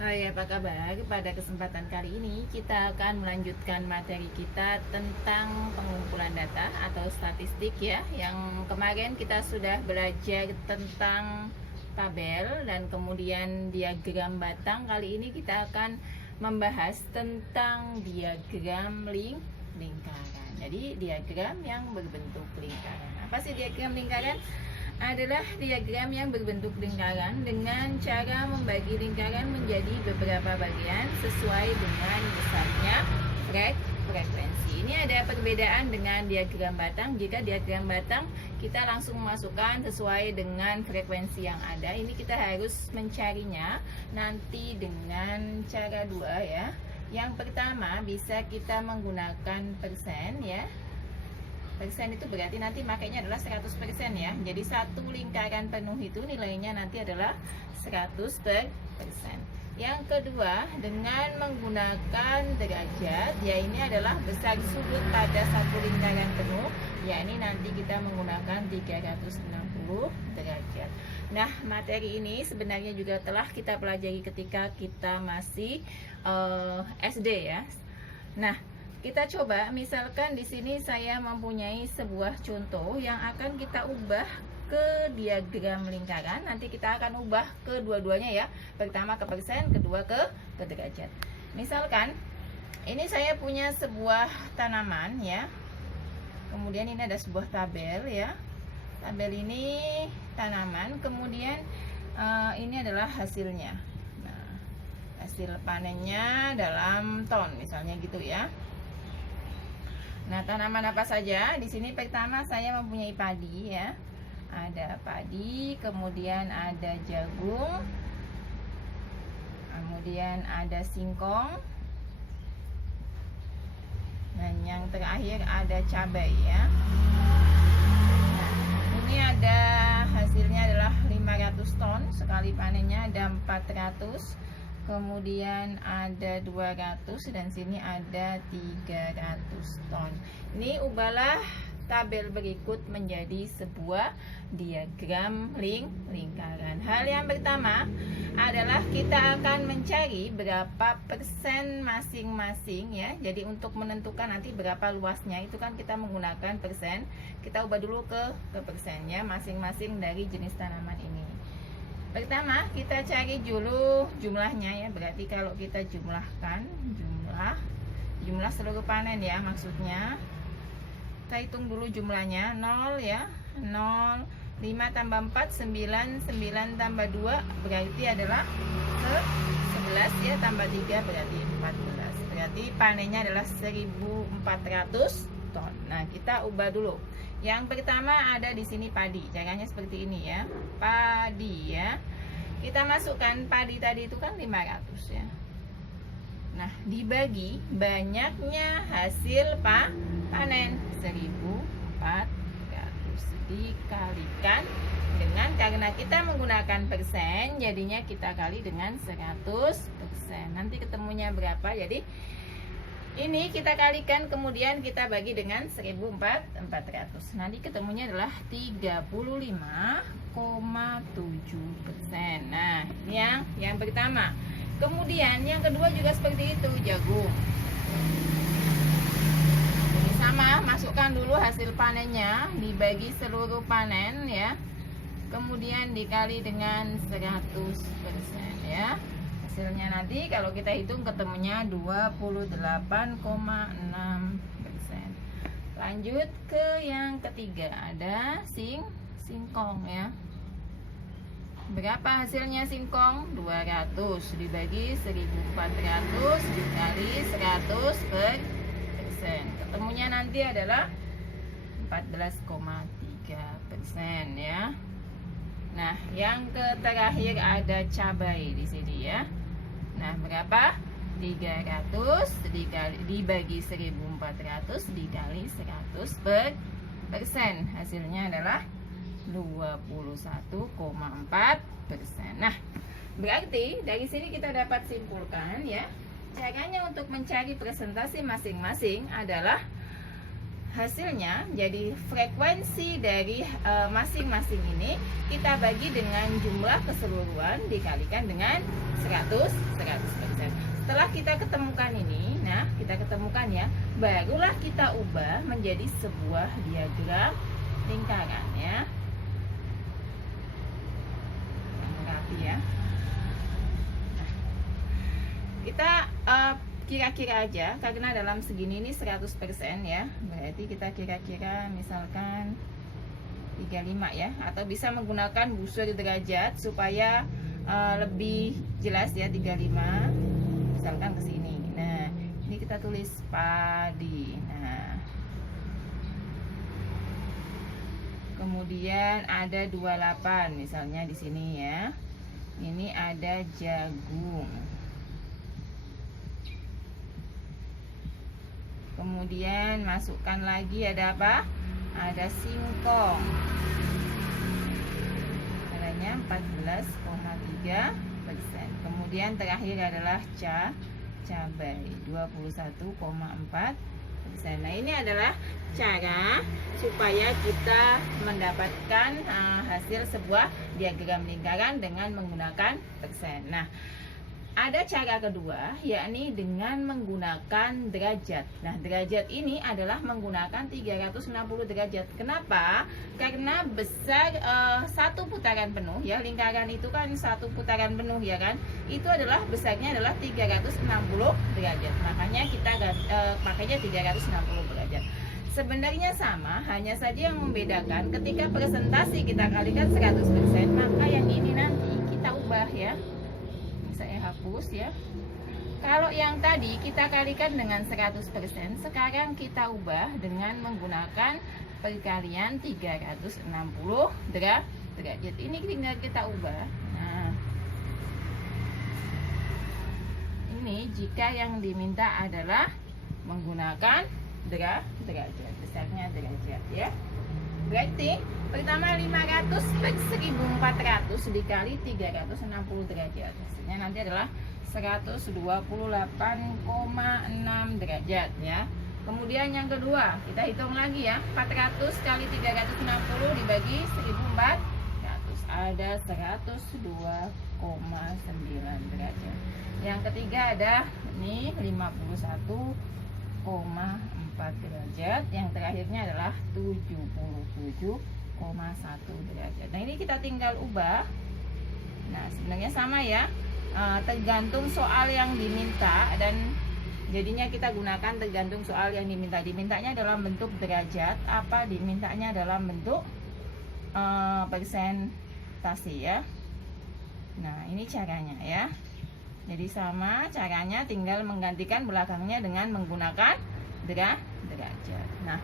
Hai, apa kabar? Pada kesempatan kali ini kita akan melanjutkan materi kita tentang pengumpulan data atau statistik ya. Yang kemarin kita sudah belajar tentang tabel dan kemudian diagram batang. Kali ini kita akan membahas tentang diagram lingkaran. Jadi diagram yang berbentuk lingkaran. Apa sih diagram lingkaran? Adalah diagram yang berbentuk lingkaran dengan cara membagi lingkaran menjadi beberapa bagian sesuai dengan besarnya frekuensi. Ini ada perbedaan dengan diagram batang. Jika diagram batang kita langsung memasukkan sesuai dengan frekuensi yang ada. Ini kita harus mencarinya nanti dengan cara dua ya. Yang pertama bisa kita menggunakan persen ya. Persen itu berarti nanti makanya adalah 100% ya. Jadi satu lingkaran penuh itu nilainya nanti adalah 100%. Yang kedua, dengan menggunakan derajat, ya ini adalah besar sudut pada satu lingkaran penuh, ya ini nanti kita menggunakan 360 derajat. Nah, materi ini sebenarnya juga telah kita pelajari ketika kita masih SD ya. Nah, kita coba, misalkan di sini saya mempunyai sebuah contoh yang akan kita ubah ke diagram lingkaran. Nanti kita akan ubah kedua-duanya ya. Pertama ke persen, kedua ke derajat. Misalkan ini saya punya sebuah tanaman ya. Kemudian ini ada sebuah tabel ya. Tabel ini tanaman, kemudian ini adalah hasilnya. Nah, hasil panennya dalam ton misalnya gitu ya. Nah, tanaman apa saja? Di sini pertama saya mempunyai padi ya. Ada padi, kemudian ada jagung, kemudian ada singkong, dan yang terakhir ada cabai ya. Nah, ini ada hasilnya adalah 500 ton, sekali panennya ada 400. Kemudian ada 200 dan sini ada 300 ton. Ini ubahlah tabel berikut menjadi sebuah diagram lingkaran. Hal yang pertama adalah kita akan mencari berapa persen masing-masing ya. Jadi untuk menentukan nanti berapa luasnya itu kan kita menggunakan persen. Kita ubah dulu ke persennya masing-masing dari jenis tanaman ini. Pertama kita cari dulu jumlahnya ya. Berarti kalau kita jumlahkan jumlah seluruh panen ya, maksudnya kita hitung dulu jumlahnya. 0 ya, 0, 5 tambah 4 9, 9 tambah 2 berarti adalah 11 ya, tambah 3 berarti 14. Berarti panennya adalah 1400 ton. Nah, kita ubah dulu. Yang pertama ada di sini padi. Caranya seperti ini ya. Padi ya. Kita masukkan padi tadi itu kan 500 ya. Nah, dibagi banyaknya hasil panen 1400 dikalikan dengan, karena kita menggunakan persen, jadinya kita kali dengan 100%. Nanti ketemunya berapa? Jadi ini kita kalikan kemudian kita bagi dengan 1400. Nanti ketemunya adalah 35,7%. Nah, yang pertama. Kemudian yang kedua juga seperti itu, jagung. Ini sama, masukkan dulu hasil panennya dibagi seluruh panen ya. Kemudian dikali dengan 100% ya. Hasilnya nanti kalau kita hitung ketemunya 28,6%. Lanjut ke yang ketiga, ada singkong ya. Berapa hasilnya singkong? 200 dibagi 1400 dikali 100%. Ketemunya nanti adalah 14,3% ya. Nah, yang terakhir ada cabai di sini ya. Nah, berapa? 300 dibagi 1400 dikali 100%. Hasilnya adalah 21,4%. Nah, berarti dari sini kita dapat simpulkan ya. Caranya untuk mencari presentasi masing-masing adalah hasilnya jadi frekuensi dari masing-masing ini kita bagi dengan jumlah keseluruhan dikalikan dengan 100%. Setelah kita ketemukan ini, nah kita ketemukan ya, barulah kita ubah menjadi sebuah diagram lingkaran ya. Yang rapi ya. Nah, kita kira-kira aja karena dalam segini ini 100% ya. Berarti kita kira-kira misalkan 35 ya, atau bisa menggunakan busur derajat supaya lebih jelas ya. 35 misalkan ke sini. Nah, ini kita tulis padi. Nah, kemudian ada 28 misalnya di sini ya. Ini ada jagung. Kemudian masukkan lagi ada apa? Ada singkong. Nilainya 14,3%. Kemudian terakhir adalah cabai 21,4%. Nah, ini adalah cara supaya kita mendapatkan hasil sebuah diagram lingkaran dengan menggunakan persen. Nah, ada cara kedua, yakni dengan menggunakan derajat. Nah, derajat ini adalah menggunakan 360 derajat. Kenapa? Karena besar satu putaran penuh ya, lingkaran itu kan satu putaran penuh ya kan. Itu adalah besarnya adalah 360 derajat. Makanya kita pakainya 360 derajat. Sebenarnya sama, hanya saja yang membedakan ketika presentasi kita kalikan 100%, maka yang ini nanti kita ubah ya. Saya hapus ya. Kalau yang tadi kita kalikan dengan 100%, sekarang kita ubah dengan menggunakan perkalian 360 derajat. Ini tinggal kita ubah. Nah, ini jika yang diminta adalah menggunakan derajat, besarnya derajat ya. Berarti pertama 500 per 1400 dikali 360 derajat. Hasilnya nanti adalah 128,6 derajat ya. Kemudian yang kedua, kita hitung lagi ya. 400 kali 360 dibagi 1400 ada 102,9 derajat. Yang ketiga ada ini 51,4 derajat. Yang terakhirnya adalah 77,1 derajat. Nah, ini kita tinggal ubah. Nah, sebenarnya sama ya, tergantung soal yang diminta, dan jadinya kita gunakan tergantung soal yang diminta. Dimintanya dalam bentuk derajat, apa dimintanya dalam bentuk persentase ya. Nah, ini caranya ya. Jadi sama caranya, tinggal menggantikan belakangnya dengan menggunakan derajat. Nah,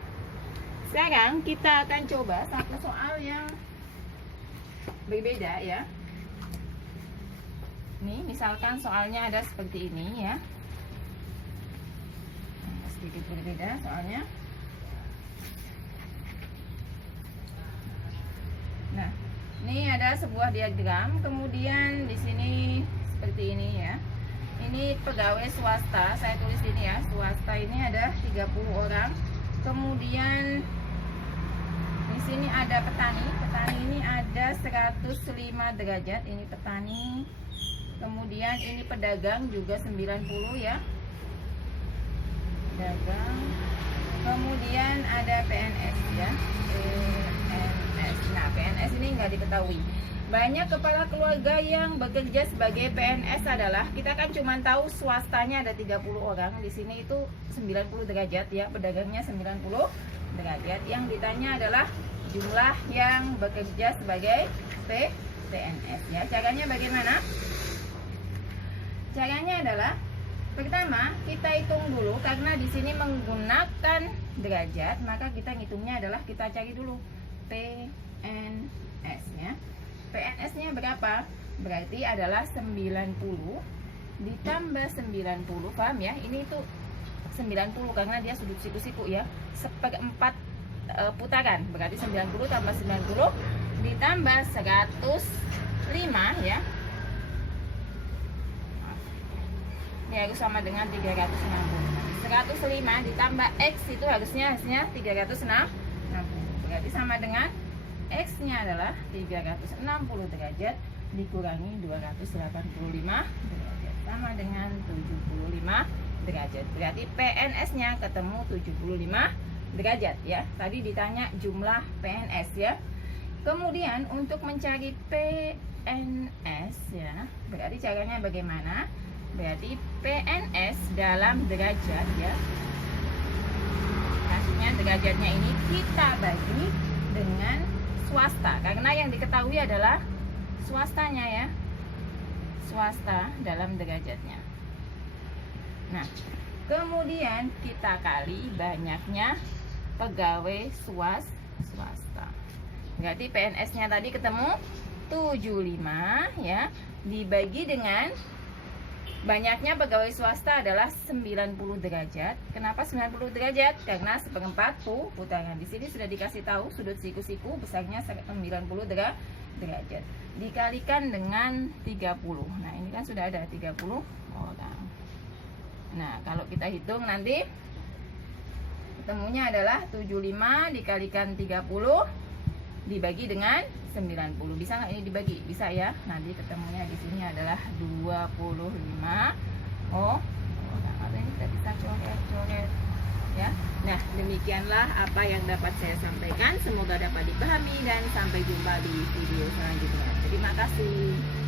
sekarang kita akan coba satu soal yang berbeda ya. Nih, misalkan soalnya ada seperti ini ya. Sedikit berbeda soalnya. Nah, ini ada sebuah diagram, kemudian di sini seperti ini ya. Ini pegawai swasta, saya tulis ini ya. Swasta ini ada 30 orang. Kemudian di sini ada petani. Petani ini ada 105 derajat. Ini petani. Kemudian ini pedagang juga 90 ya. Pedagang. Kemudian ada PNS ya. PNS. Nah, PNS ini nggak diketahui. Banyak kepala keluarga yang bekerja sebagai PNS adalah, kita kan cuma tahu swastanya ada 30 orang. Di sini itu 90 derajat ya, pedagangnya 90 derajat. Yang ditanya adalah jumlah yang bekerja sebagai PNS ya. Caranya bagaimana? Caranya adalah, pertama kita hitung dulu, karena di sini menggunakan derajat, maka kita ngitungnya adalah kita cari dulu PNS ya. PNS-nya berapa? Berarti adalah 90 ditambah 90, paham ya? Ini itu 90 karena dia sudut siku-siku ya. 1/4 putaran. Berarti 90 tambah 90 ditambah 105 ya. ini harus sama dengan 360. 105 ditambah X itu harusnya 360. Berarti sama dengan X-nya adalah 360 derajat dikurangi 285 derajat sama dengan 75 derajat. Berarti PNS-nya ketemu 75 derajat ya. Tadi ditanya jumlah PNS ya. Kemudian untuk mencari PNS ya, berarti caranya bagaimana? Berarti PNS dalam derajat ya. Maksudnya derajatnya ini kita bagi dengan swasta, karena yang diketahui adalah swastanya ya. Swasta dalam derajatnya. Nah, kemudian kita kali banyaknya pegawai swasta. Berarti PNS-nya tadi ketemu 75 ya, dibagi dengan banyaknya pegawai swasta adalah 90 derajat. Kenapa 90 derajat? Karena seperempat putaran. Di sini sudah dikasih tahu sudut siku-siku besarnya 90 derajat. Dikalikan dengan 30. Nah, ini kan sudah ada 30 orang. Nah, kalau kita hitung nanti ketemunya adalah 75 dikalikan 30 dibagi dengan 90. Bisa nggak ini dibagi? Bisa ya. Nanti ketemunya di sini adalah 25. Oh, nah, ini kita bisa coret-coret ya. Nah, demikianlah apa yang dapat saya sampaikan. Semoga dapat dipahami dan sampai jumpa di video selanjutnya. Terima kasih.